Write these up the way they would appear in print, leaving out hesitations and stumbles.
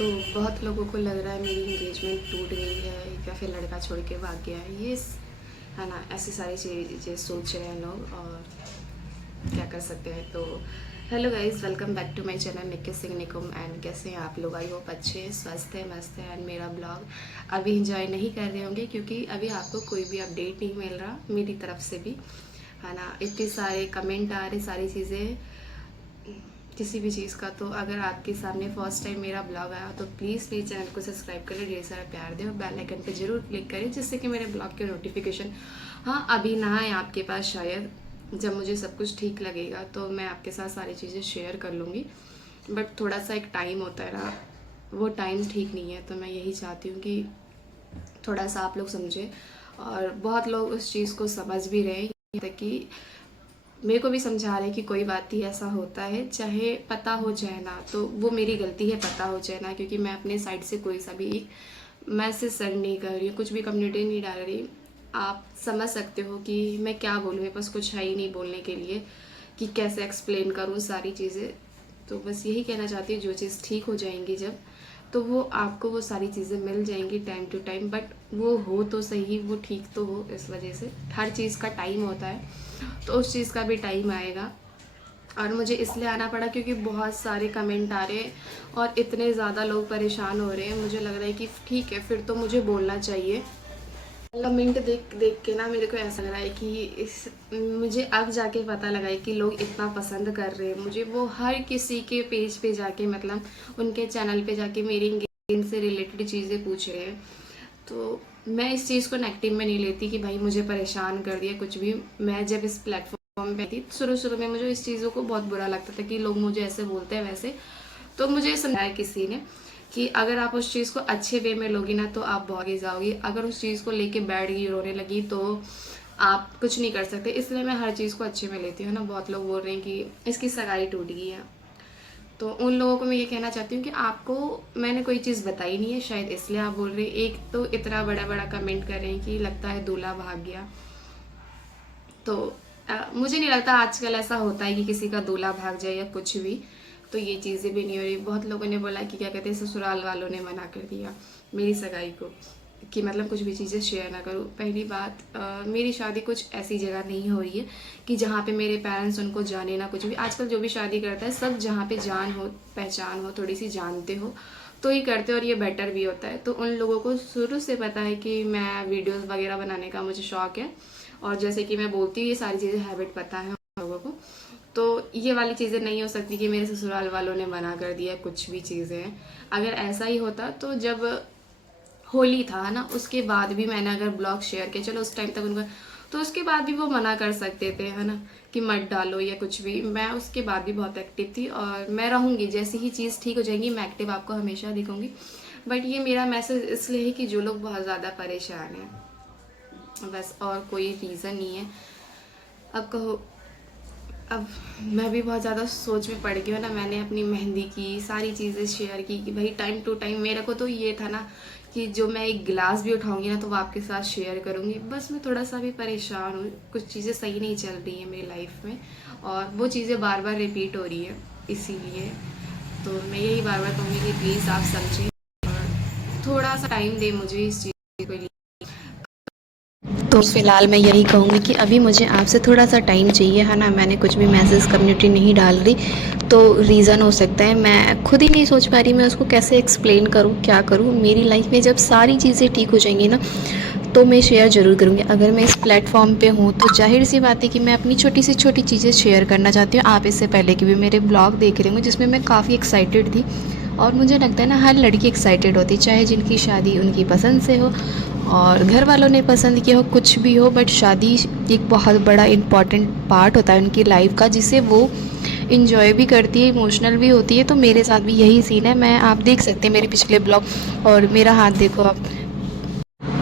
तो बहुत लोगों को लग रहा है मेरी इंगेजमेंट टूट गई है या फिर लड़का छोड़ के भाग गया है, ये है ना, ऐसी सारी चीज़ें सोच रहे हैं लोग। और क्या कर सकते हैं। तो hello guys, welcome back to my channel Nikki Singh Nikum. And कैसे हैं आप लोग? आई होप अच्छे, स्वस्थ है, मस्त है। एंड मेरा ब्लॉग अभी इंजॉय नहीं कर रहे होंगे क्योंकि अभी आपको कोई भी अपडेट नहीं मिल रहा मेरी तरफ से भी, है ना। इतने सारे कमेंट आ रहे, सारी चीज़ें, किसी भी चीज़ का। तो अगर आपके सामने फर्स्ट टाइम मेरा ब्लॉग आया तो प्लीज़ मेरे चैनल को सब्सक्राइब करें, ढेर सारा प्यार दें और बेल आइकन पे ज़रूर क्लिक करें जिससे कि मेरे ब्लॉग के नोटिफिकेशन, हाँ अभी ना है आपके पास, शायद जब मुझे सब कुछ ठीक लगेगा तो मैं आपके साथ सारी चीज़ें शेयर कर लूँगी। बट थोड़ा सा एक टाइम होता है ना, वो टाइम ठीक नहीं है। तो मैं यही चाहती हूँ कि थोड़ा सा आप लोग समझें। और बहुत लोग उस चीज़ को समझ भी रहे हैं कि मेरे को भी समझा रहे कि कोई बात ही ऐसा होता है, चाहे पता हो चाहे ना, तो वो मेरी गलती है, पता हो चाहे ना, क्योंकि मैं अपने साइड से कोई सा भी एक मैसेज सेंड नहीं कर रही हूँ, कुछ भी कम्युनिटी नहीं डाल रही। आप समझ सकते हो कि मैं क्या बोलूँ, मेरे पास कुछ है ही नहीं बोलने के लिए कि कैसे एक्सप्लेन करूँ सारी चीज़ें। तो बस यही कहना चाहती हूँ, जो चीज़ ठीक हो जाएंगी जब, तो वो आपको वो सारी चीज़ें मिल जाएंगी टाइम टू टाइम। बट वो हो तो सही, वो ठीक तो हो। इस वजह से हर चीज़ का टाइम होता है, तो उस चीज़ का भी टाइम आएगा। और मुझे इसलिए आना पड़ा क्योंकि बहुत सारे कमेंट आ रहे हैं और इतने ज़्यादा लोग परेशान हो रहे हैं। मुझे लग रहा है कि ठीक है, फिर तो मुझे बोलना चाहिए। कमेंट देख देख के ना मेरे को ऐसा लग रहा है कि मुझे अब जाके पता लगा है कि लोग इतना पसंद कर रहे हैं मुझे। वो हर किसी के पेज पे जाके, मतलब उनके चैनल पे जाके मेरी इंगेजमेंट से रिलेटेड चीज़ें पूछ रहे हैं। तो मैं इस चीज़ को नेगेटिव में नहीं लेती कि भाई मुझे परेशान कर दिया कुछ भी। मैं जब इस प्लेटफॉर्म पे थी, शुरू शुरू में मुझे इस चीज़ों को बहुत बुरा लगता था कि लोग मुझे ऐसे बोलते हैं वैसे। तो मुझे समझाया किसी ने कि अगर आप उस चीज़ को अच्छे वे में लोगी ना तो आप भागे जाओगी, अगर उस चीज़ को लेके बैठ गई, रोने लगी, तो आप कुछ नहीं कर सकते। इसलिए मैं हर चीज़ को अच्छे में लेती हूँ ना। बहुत लोग बोल रहे हैं कि इसकी सगाई टूट गई है, तो उन लोगों को मैं ये कहना चाहती हूँ कि आपको मैंने कोई चीज़ बताई नहीं है, शायद इसलिए आप बोल रहे हैं। एक तो इतना बड़ा बड़ा कमेंट कर रहे हैं कि लगता है दूल्हा भाग गया। तो मुझे नहीं लगता आजकल ऐसा होता है कि किसी का दूल्हा भाग जाए या कुछ भी। तो ये चीज़ें भी नहीं हो रही। बहुत लोगों ने बोला कि क्या कहते हैं, ससुराल वालों ने मना कर दिया मेरी सगाई को, कि मतलब कुछ भी चीज़ें शेयर ना करूँ। पहली बात, मेरी शादी कुछ ऐसी जगह नहीं हो रही है कि जहाँ पे मेरे पेरेंट्स उनको जाने ना कुछ भी। आजकल जो भी शादी करता है सब जहाँ पे जान हो, पहचान हो, थोड़ी सी जानते हो तो ही करते हो, और ये बेटर भी होता है। तो उन लोगों को शुरू से पता है कि मैं वीडियोस वगैरह बनाने का मुझे शौक है, और जैसे कि मैं बोलती हूँ ये सारी चीज़ें हैबिट पता है उन लोगों को। तो ये वाली चीज़ें नहीं हो सकती कि मेरे ससुराल वालों ने मना कर दिया, कुछ भी चीज़ें हैं। अगर ऐसा ही होता तो जब होली था, है ना, उसके बाद भी मैंने अगर ब्लॉग शेयर किया, चलो उस टाइम तक उनका, तो उसके बाद भी वो मना कर सकते थे, है ना, कि मत डालो या कुछ भी। मैं उसके बाद भी बहुत एक्टिव थी और मैं रहूँगी। जैसी ही चीज़ ठीक हो जाएंगी मैं एक्टिव आपको हमेशा दिखूँगी। बट ये मेरा मैसेज इसलिए है कि जो लोग बहुत ज़्यादा परेशान हैं, बस, और कोई रीज़न नहीं है। अब कहो, अब मैं भी बहुत ज़्यादा सोच में पड़ गई हूँ ना। मैंने अपनी मेहंदी की सारी चीज़ें शेयर की कि भाई टाइम टू टाइम मेरे को तो ये था ना कि जो मैं एक गिलास भी उठाऊंगी ना तो वो आपके साथ शेयर करूँगी। बस मैं थोड़ा सा भी परेशान हूँ, कुछ चीज़ें सही नहीं चल रही हैं मेरी लाइफ में और वो चीज़ें बार बार रिपीट हो रही है। इसीलिए तो मैं यही बार बार कहूँगी कि प्लीज़ आप समझें और थोड़ा सा टाइम दें मुझे इस चीज़ को लिए। तो फिलहाल मैं यही कहूँगी कि अभी मुझे आपसे थोड़ा सा टाइम चाहिए, है ना। मैंने कुछ भी मैसेज कम्युनिटी नहीं डाल रही, तो रीज़न हो सकता है मैं खुद ही नहीं सोच पा रही मैं उसको कैसे एक्सप्लेन करूँ, क्या करूँ। मेरी लाइफ में जब सारी चीज़ें ठीक हो जाएंगी ना तो मैं शेयर ज़रूर करूँगी। अगर मैं इस प्लेटफॉर्म पे हूँ तो जाहिर सी बात है कि मैं अपनी छोटी सी छोटी चीज़ें शेयर करना चाहती हूँ। आप इससे पहले के भी मेरे ब्लॉग देख रहे होंगे जिसमें मैं काफ़ी एक्साइटेड थी, और मुझे लगता है ना हर लड़की एक्साइटेड होती, चाहे जिनकी शादी उनकी पसंद से हो और घर वालों ने पसंद किया हो, कुछ भी हो। बट शादी एक बहुत बड़ा इम्पॉर्टेंट पार्ट होता है उनकी लाइफ का, जिसे वो इन्जॉय भी करती है, इमोशनल भी होती है। तो मेरे साथ भी यही सीन है। मैं, आप देख सकते हैं मेरे पिछले ब्लॉग, और मेरा हाथ देखो आप।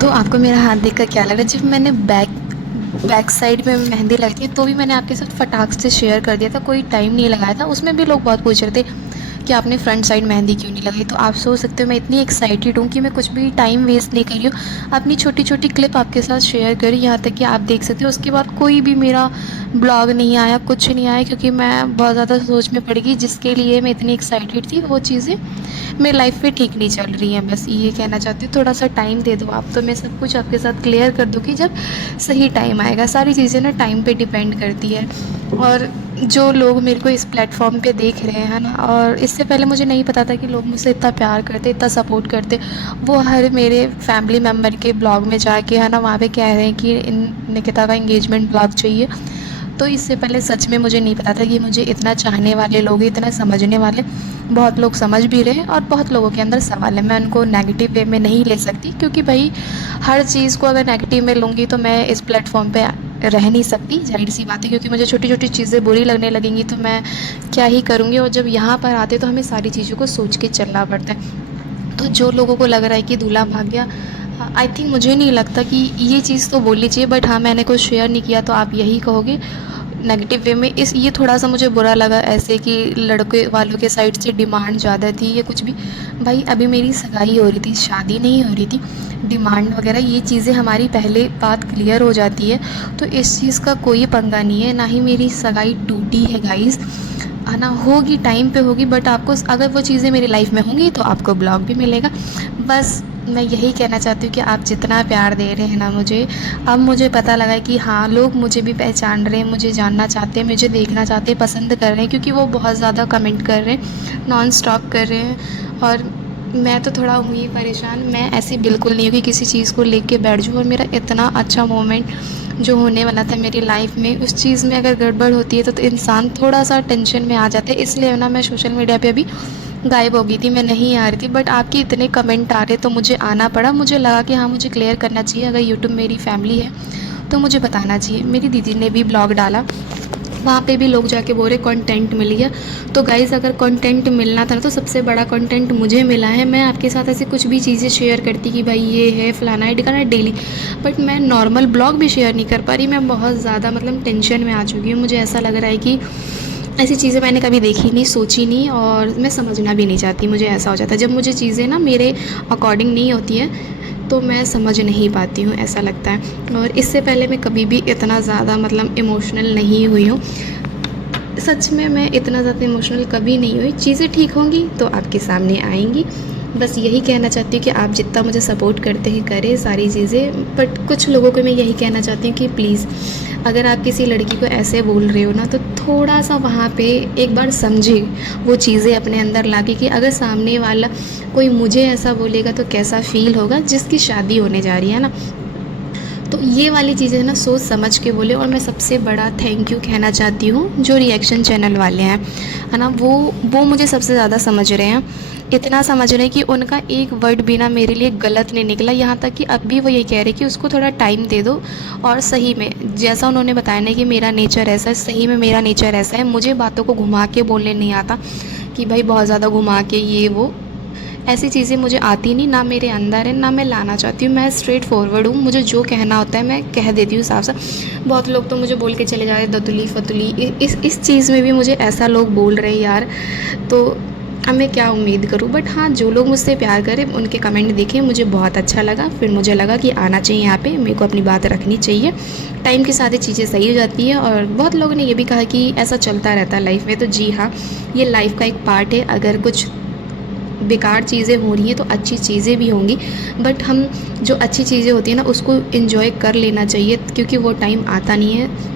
तो आपको मेरा हाथ देख कर क्या लग रहा है? जब मैंने बैक साइड में मेहंदी लगाई थी तो भी मैंने आपके साथ फटाक से शेयर कर दिया था, कोई टाइम नहीं लगाया था। उसमें भी लोग बहुत पूछ रहे थे कि आपने फ्रंट साइड मेहंदी क्यों नहीं लगाई। तो आप सोच सकते हो मैं इतनी एक्साइटेड हूँ कि मैं कुछ भी टाइम वेस्ट नहीं कर रही हूँ, अपनी छोटी छोटी क्लिप आपके साथ शेयर करी, यहाँ तक कि आप देख सकते हो। उसके बाद कोई भी मेरा ब्लॉग नहीं आया, कुछ नहीं आया, क्योंकि मैं बहुत ज़्यादा सोच में पड़ गई जिसके लिए मैं इतनी एक्साइटेड थी, वो चीज़ें मेरी लाइफ में ठीक नहीं चल रही हैं। बस ये कहना चाहती हूँ, थोड़ा सा टाइम दे दो आप, तो मैं सब कुछ आपके साथ क्लियर कर दूँगी जब सही टाइम आएगा। सारी चीज़ें ना टाइम पे डिपेंड करती है। और जो लोग मेरे को इस प्लेटफॉर्म पे देख रहे हैं ना, और इससे पहले मुझे नहीं पता था कि लोग मुझसे इतना प्यार करते, इतना सपोर्ट करते। वो हर मेरे फैमिली मेम्बर के ब्लॉग में जाके है ना, वहाँ पे कह रहे हैं कि इन निकिता का एंगेजमेंट ब्लॉग चाहिए। तो इससे पहले सच में मुझे नहीं पता था कि मुझे इतना चाहने वाले लोग, इतना समझने वाले बहुत लोग समझ भी रहे हैं, और बहुत लोगों के अंदर सवाल है। मैं उनको नेगेटिव वे में नहीं ले सकती, क्योंकि भाई हर चीज़ को अगर नेगेटिव में लूँगी तो मैं इस प्लेटफॉर्म पे रह नहीं सकती, ज़ाहिर सी बात है। क्योंकि मुझे छोटी छोटी चीज़ें बुरी लगने लगेंगी तो मैं क्या ही करूँगी। और जब यहाँ पर आते तो हमें सारी चीज़ों को सोच के चलना पड़ता है। तो जो लोगों को लग रहा है कि दूल्हा भाग गया, आई थिंक मुझे नहीं लगता कि ये चीज़ तो बोलनी चाहिए। बट हाँ, मैंने कुछ शेयर नहीं किया तो आप यही कहोगे नेगेटिव वे में। इस ये थोड़ा सा मुझे बुरा लगा ऐसे कि लड़के वालों के साइड से डिमांड ज़्यादा थी या कुछ भी। भाई अभी मेरी सगाई हो रही थी, शादी नहीं हो रही थी। डिमांड वगैरह ये चीज़ें हमारी पहले बात क्लियर हो जाती है, तो इस चीज़ का कोई पंगा नहीं है। ना ही मेरी सगाई टूटी है गाइज़, है ना। होगी, टाइम पे होगी, बट आपको अगर वो चीज़ें मेरी लाइफ में होंगी तो आपको ब्लॉग भी मिलेगा। बस मैं यही कहना चाहती हूँ कि आप जितना प्यार दे रहे हैं ना मुझे, अब मुझे पता लगा कि हाँ, लोग मुझे भी पहचान रहे हैं, मुझे जानना चाहते हैं, मुझे देखना चाहते हैं, पसंद कर रहे हैं, क्योंकि वो बहुत ज़्यादा कमेंट कर रहे हैं, नॉन स्टॉप कर रहे हैं। और मैं तो थोड़ा हुई परेशान। मैं ऐसी बिल्कुल नहीं हूँ कि किसी चीज़ को लेके बैठ जाऊँ, और मेरा इतना अच्छा मोमेंट जो होने वाला था मेरी लाइफ में, उस चीज़ में अगर गड़बड़ होती है तो इंसान थोड़ा सा टेंशन में आ जाता है। इसलिए ना मैं सोशल मीडिया पे अभी गायब हो गई थी, मैं नहीं आ रही थी। बट आपके इतने कमेंट आ रहे तो मुझे आना पड़ा। मुझे लगा कि हाँ, मुझे क्लियर करना चाहिए, अगर यूट्यूब मेरी फैमिली है तो मुझे बताना चाहिए। मेरी दीदी ने भी ब्लॉग डाला, वहाँ पे भी लोग जाके बोल रहे कंटेंट मिल गया। तो गाइज़, अगर कंटेंट मिलना था तो सबसे बड़ा कंटेंट मुझे मिला है। मैं आपके साथ ऐसे कुछ भी चीज़ें शेयर करती कि भाई ये है फ़लाना है ढिकाना डेली, बट मैं नॉर्मल ब्लॉग भी शेयर नहीं कर पा रही। मैं बहुत ज़्यादा मतलब टेंशन में आ चुकी हूँ। मुझे ऐसा लग रहा है कि ऐसी चीज़ें मैंने कभी देखी नहीं, सोची नहीं, और मैं समझना भी नहीं चाहती। मुझे ऐसा हो जाता है जब मुझे चीज़ें ना मेरे अकॉर्डिंग नहीं होती हैं, तो मैं समझ नहीं पाती हूँ, ऐसा लगता है। और इससे पहले मैं कभी भी इतना ज़्यादा मतलब इमोशनल नहीं हुई हूँ। सच में मैं इतना ज़्यादा इमोशनल कभी नहीं हुई। चीज़ें ठीक होंगी तो आपके सामने आएंगी। बस यही कहना चाहती हूँ कि आप जितना मुझे सपोर्ट करते हैं करें सारी चीज़ें। बट कुछ लोगों को मैं यही कहना चाहती हूँ कि प्लीज़, अगर आप किसी लड़की को ऐसे बोल रहे हो ना, तो थोड़ा सा वहाँ पे एक बार समझे वो चीज़ें अपने अंदर लाके, कि अगर सामने वाला कोई मुझे ऐसा बोलेगा तो कैसा फ़ील होगा जिसकी शादी होने जा रही है ना। तो ये वाली चीज़ें ना सोच समझ के बोले। और मैं सबसे बड़ा थैंक यू कहना चाहती हूँ जो रिएक्शन चैनल वाले हैं, है ना, वो मुझे सबसे ज़्यादा समझ रहे हैं। इतना समझ रहे हैं कि उनका एक वर्ड भी ना मेरे लिए गलत नहीं निकला। यहाँ तक कि अब भी वो ये कह रहे हैं कि उसको थोड़ा टाइम दे दो। और सही में जैसा उन्होंने बताया ना कि मेरा नेचर ऐसा है, सही में मेरा नेचर ऐसा है। मुझे बातों को घुमा के बोलने नहीं आता कि भाई बहुत ज़्यादा घुमा के ये वो, ऐसी चीज़ें मुझे आती नहीं, ना मेरे अंदर है, ना मैं लाना चाहती हूँ। मैं स्ट्रेट फॉरवर्ड हूँ, मुझे जो कहना होता है मैं कह देती हूँ साफ साफ। बहुत लोग तो मुझे बोल के चले जा रहे हैं दतुली फतुली, इस चीज़ में भी मुझे ऐसा लोग बोल रहे हैं यार। तो अब मैं क्या उम्मीद करूँ। बट हाँ, जो लोग मुझसे प्यार करें उनके कमेंट देखे, मुझे बहुत अच्छा लगा। फिर मुझे लगा कि आना चाहिए यहाँ पे, मेरे को अपनी बात रखनी चाहिए। टाइम के साथ ही चीज़ें सही हो जाती है। और बहुत लोगों ने ये भी कहा कि ऐसा चलता रहता है लाइफ में। तो जी हाँ, ये लाइफ का एक पार्ट है। अगर कुछ बेकार चीज़ें हो रही हैं तो अच्छी चीज़ें भी होंगी। बट हम जो अच्छी चीज़ें होती हैं ना उसको एंजॉय कर लेना चाहिए, क्योंकि वो टाइम आता नहीं है।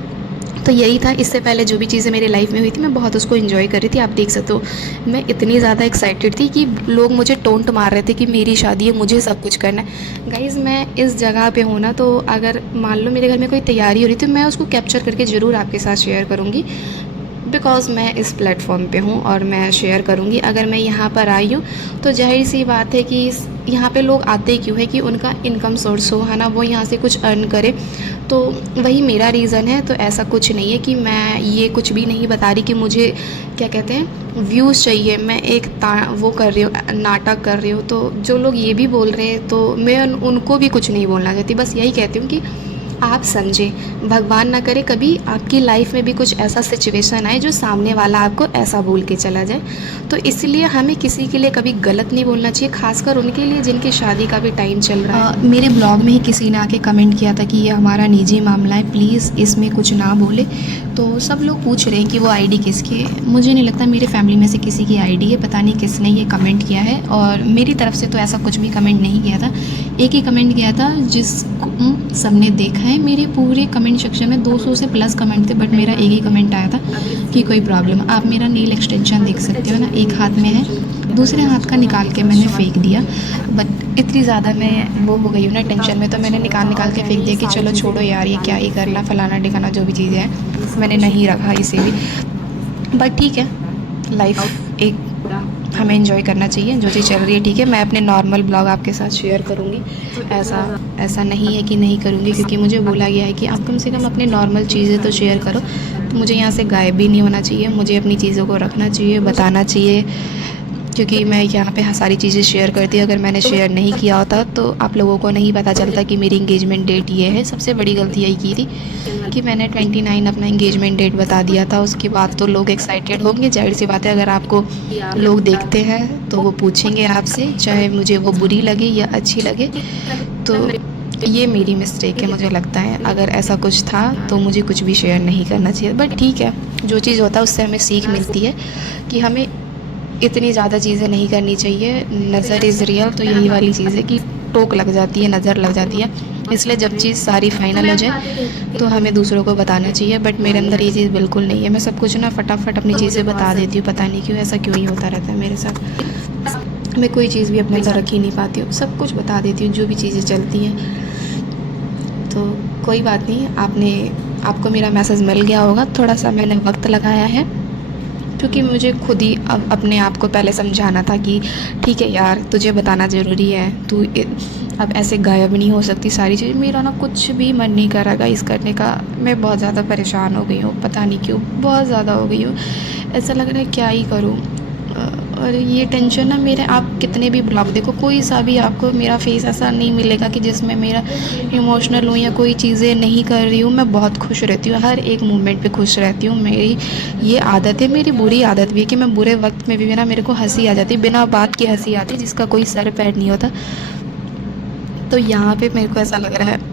तो यही था, इससे पहले जो भी चीज़ें मेरी लाइफ में हुई थी मैं बहुत उसको एंजॉय कर रही थी। आप देख सकते हो मैं इतनी ज़्यादा एक्साइटेड थी कि लोग मुझे टोंट मार रहे थे कि मेरी शादी है, मुझे सब कुछ करना है। गाइज़, मैं इस जगह पे हूँ ना, तो अगर मान लो मेरे घर में कोई तैयारी हो रही तो मैं उसको कैप्चर करके ज़रूर आपके साथ शेयर करूँगी। बिकॉज़ मैं इस प्लेटफॉर्म पे हूँ और मैं शेयर करूँगी। अगर मैं यहाँ पर आई हूँ तो ज़ाहिर सी बात है कि यहाँ पे लोग आते क्यों है कि उनका इनकम सोर्स हो, है ना, वो यहाँ से कुछ अर्न करे। तो वही मेरा रीज़न है। तो ऐसा कुछ नहीं है कि मैं ये कुछ भी नहीं बता रही कि मुझे क्या कहते हैं व्यूज़ चाहिए, मैं एक वो कर रही हूँ, नाटक कर रही हूँ। तो जो लोग ये भी बोल रहे हैं तो मैं उनको भी कुछ नहीं बोलना चाहती। बस यही कहती हूँ कि आप समझें। भगवान ना करे कभी आपकी लाइफ में भी कुछ ऐसा सिचुएशन आए जो सामने वाला आपको ऐसा बोल के चला जाए। तो इसलिए हमें किसी के लिए कभी गलत नहीं बोलना चाहिए, खासकर उनके लिए जिनकी शादी का भी टाइम चल रहा है। मेरे ब्लॉग में ही किसी ने आके कमेंट किया था कि ये हमारा निजी मामला है, प्लीज़ इसमें कुछ ना बोले। तो सब लोग पूछ रहे हैं कि वो आईडी किसकी है। मुझे नहीं लगता मेरे फैमिली में से किसी की आईडी है, पता नहीं किसने ये कमेंट किया है। और मेरी तरफ से तो ऐसा कुछ भी कमेंट नहीं किया था। एक ही कमेंट किया था जिसको सबने देखा है। मेरे पूरे कमेंट सेक्शन में 200 से प्लस कमेंट थे, बट मेरा एक ही कमेंट आया था कि कोई प्रॉब्लम। आप मेरा नेल एक्सटेंशन देख सकते हो ना, एक हाथ में है, दूसरे हाथ का निकाल के मैंने फेंक दिया। बट इतनी ज़्यादा मैं वो हो गई हूँ ना टेंशन में, तो मैंने निकाल के फेंक दिया कि चलो छोड़ो यार, ये क्या ही करना, फलाना ढिकाना जो भी चीज़ें हैं, मैंने नहीं रखा इसे भी। बट ठीक है, लाइफ एक हमें एंजॉय करना चाहिए, जो चीज़ चल रही है ठीक है। मैं अपने नॉर्मल ब्लॉग आपके साथ शेयर करूँगी, ऐसा नहीं है कि नहीं करूँगी, क्योंकि मुझे बोला गया है कि आप कम से कम अपने नॉर्मल चीज़ें तो शेयर करो। तो मुझे यहाँ से गायब भी नहीं होना चाहिए, मुझे अपनी चीज़ों को रखना चाहिए, बताना चाहिए, क्योंकि मैं यहाँ पे सारी चीज़ें शेयर करती हूँ। अगर मैंने शेयर नहीं किया होता तो आप लोगों को नहीं पता चलता कि मेरी इंगेजमेंट डेट ये है। सबसे बड़ी गलती यही की थी कि मैंने 29 अपना इंगेजमेंट डेट बता दिया था। उसके बाद तो लोग एक्साइटेड होंगे, जाहिर सी बात है, अगर आपको लोग देखते हैं तो वो पूछेंगे आपसे, चाहे मुझे वो बुरी लगे या अच्छी लगे। तो ये मेरी मिस्टेक है, मुझे लगता है। अगर ऐसा कुछ था तो मुझे कुछ भी शेयर नहीं करना चाहिए। बट ठीक है, जो चीज़ होता है उससे हमें सीख मिलती है कि हमें इतनी ज़्यादा चीज़ें नहीं करनी चाहिए। नज़र इज़ रियल, तो यही वाली चीज़ है कि टोक लग जाती है, नज़र लग जाती है। इसलिए जब चीज़ सारी फाइनल हो जाए तो हमें दूसरों को बताना चाहिए। बट मेरे अंदर ये चीज़ बिल्कुल नहीं है। मैं सब कुछ ना फटाफट अपनी चीज़ें बता देती हूँ, पता नहीं क्यों, ऐसा क्यों ही होता रहता है मेरे साथ। मैं कोई चीज़ भी अपने अंदर रख ही नहीं पाती हूँ, सब कुछ बता देती हूँ, जो भी चीज़ें चलती हैं। तो कोई बात नहीं, आपको मेरा मैसेज मिल गया होगा। थोड़ा सा मैंने वक्त लगाया है, क्योंकि मुझे खुद ही अपने आप को पहले समझाना था कि ठीक है यार, तुझे बताना ज़रूरी है, तू अब ऐसे गायब नहीं हो सकती सारी चीज़। मेरा ना कुछ भी मन नहीं कर रहा इस करने का। मैं बहुत ज़्यादा परेशान हो गई हूँ, पता नहीं क्यों, बहुत ज़्यादा हो गई हूँ। ऐसा लग रहा है क्या ही करूँ। और ये टेंशन ना, मेरे आप कितने भी ब्लॉग देखो, कोई सा भी आपको मेरा फेस ऐसा नहीं मिलेगा कि जिसमें मेरा इमोशनल हूँ या कोई चीज़ें नहीं कर रही हूँ। मैं बहुत खुश रहती हूँ, हर एक मोमेंट पे खुश रहती हूँ। मेरी ये आदत है, मेरी बुरी आदत भी है कि मैं बुरे वक्त में भी ना, मेरे को हंसी आ जाती है, बिना बात की हंसी आती है, जिसका कोई सर पैर नहीं होता। तो यहाँ पे मेरे को ऐसा लग रहा है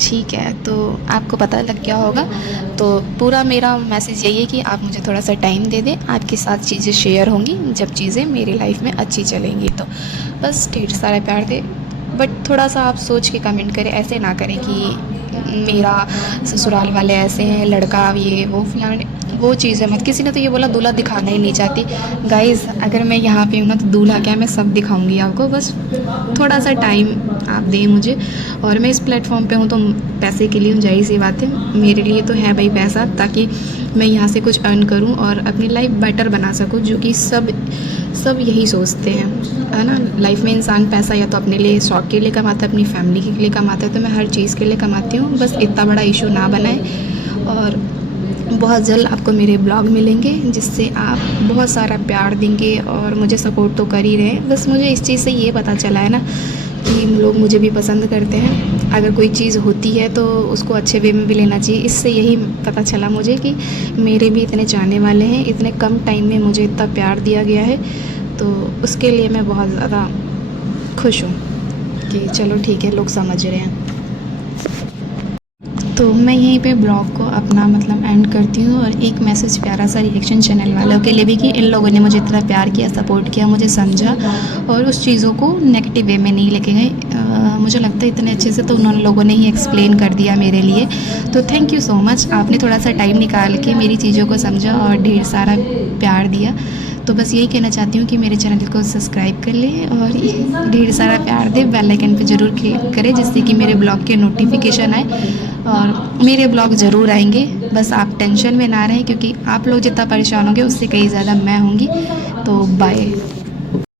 ठीक है, तो आपको पता लग गया होगा। तो पूरा मेरा मैसेज यही है कि आप मुझे थोड़ा सा टाइम दे दें, आपके साथ चीज़ें शेयर होंगी जब चीज़ें मेरी लाइफ में अच्छी चलेंगी। तो बस ढेर सारा प्यार दे, बट थोड़ा सा आप सोच के कमेंट करें, ऐसे ना करें कि मेरा ससुराल वाले ऐसे हैं, लड़का ये वो फलाने, वो चीज़ है मत। किसी ने तो ये बोला दूल्हा दिखाना ही नहीं चाहती। गाइज़, अगर मैं यहाँ पे हूँ ना तो दूल्हा क्या, मैं सब दिखाऊंगी आपको, बस थोड़ा सा टाइम आप दें मुझे। और मैं इस प्लेटफॉर्म पे हूँ तो पैसे के लिए हूँ, जाहिर सी बात है, मेरे लिए तो है भाई पैसा, ताकि मैं यहाँ से कुछ अर्न करूँ और अपनी लाइफ बेटर बना सकूँ, जो कि सब यही सोचते हैं, है ना। लाइफ में इंसान पैसा या तो अपने लिए शौक के लिए कमाता है, अपनी फैमिली के लिए कमाता है। तो मैं हर चीज़ के लिए कमाती हूँ, बस इतना बड़ा इशू ना बनाए। और बहुत जल्द आपको मेरे ब्लॉग मिलेंगे, जिससे आप बहुत सारा प्यार देंगे और मुझे सपोर्ट तो कर ही रहे हैं। बस मुझे इस चीज़ से ये पता चला है ना कि लोग मुझे भी पसंद करते हैं। अगर कोई चीज़ होती है तो उसको अच्छे वे में भी लेना चाहिए। इससे यही पता चला मुझे कि मेरे भी इतने चाहने वाले हैं, इतने कम टाइम में मुझे इतना प्यार दिया गया है। तो उसके लिए मैं बहुत ज़्यादा खुश हूँ कि चलो ठीक है, लोग समझ रहे हैं। तो मैं यहीं पे ब्लॉग को अपना मतलब एंड करती हूँ। और एक मैसेज प्यारा सा रिएक्शन चैनल वालों के लिए भी कि इन लोगों ने मुझे इतना प्यार किया, सपोर्ट किया, मुझे समझा और उस चीज़ों को नेगेटिव वे में नहीं लेके गए। मुझे लगता है इतने अच्छे से तो उन्होंने लोगों ने ही एक्सप्लेन कर दिया मेरे लिए। तो थैंक यू सो मच, आपने थोड़ा सा टाइम निकाल के मेरी चीज़ों को समझा और ढेर सारा प्यार दिया। तो बस यही कहना चाहती हूँ कि मेरे चैनल को सब्सक्राइब कर लें और ढेर सारा प्यार दें, बेल आइकन पे ज़रूर क्लिक करें, जिससे कि मेरे ब्लॉग के नोटिफिकेशन आए और मेरे ब्लॉग ज़रूर आएंगे। बस आप टेंशन में ना रहें, क्योंकि आप लोग जितना परेशान होंगे उससे कहीं ज़्यादा मैं होंगी। तो बाय।